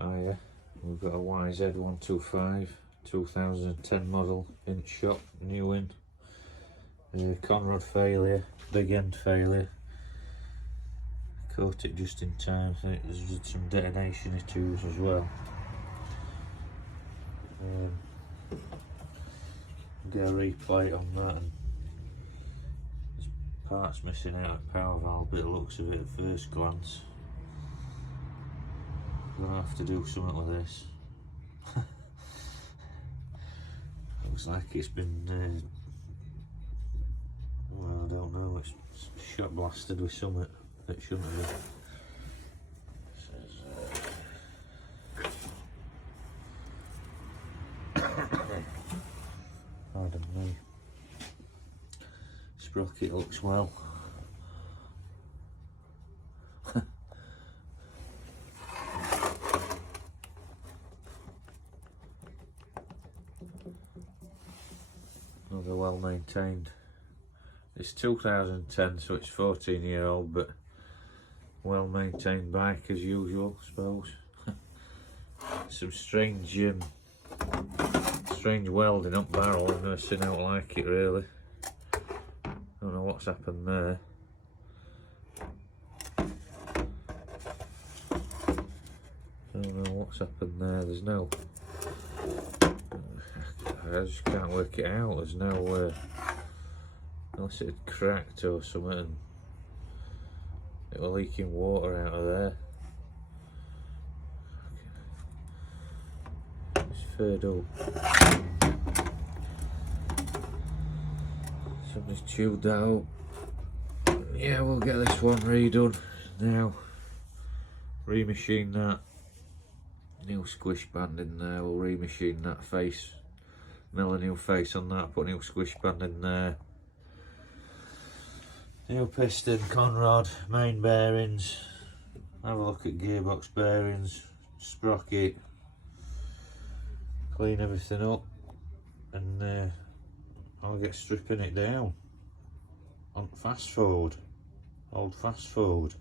Hiya, we've got a yz125 2010 model in shop, new in. Conrod failure, big end failure. Caught it just in time. I think there's some detonation issues as well. Get a replate on that, and there's parts missing out of power valve, but it looks of it at first glance. I'm gonna have to do something with this. Looks like it's been well, I don't know, it's shot blasted with something that shouldn't have. Pardon me. Sprocket looks well. Another well maintained. It's 2010, so it's 14-year-old, but well maintained bike as usual, I suppose. Some strange welding up barrel. I've never seen out like it really. Don't know what's happened there. Don't know what's happened there. There's no. I just can't work it out. There's no. Unless it had cracked or something, and it was leaking water out of there. It's furred up. Somebody's chewed that up. Yeah, we'll get this one redone now. Remachine that. New squish band in there. We'll remachine that face. Mill a new face on that. Put a new squish band in there. New piston, Conrod, main bearings, have a look at gearbox bearings, sprocket, clean everything up, and I'll get stripping it down on fast forward, old fast forward.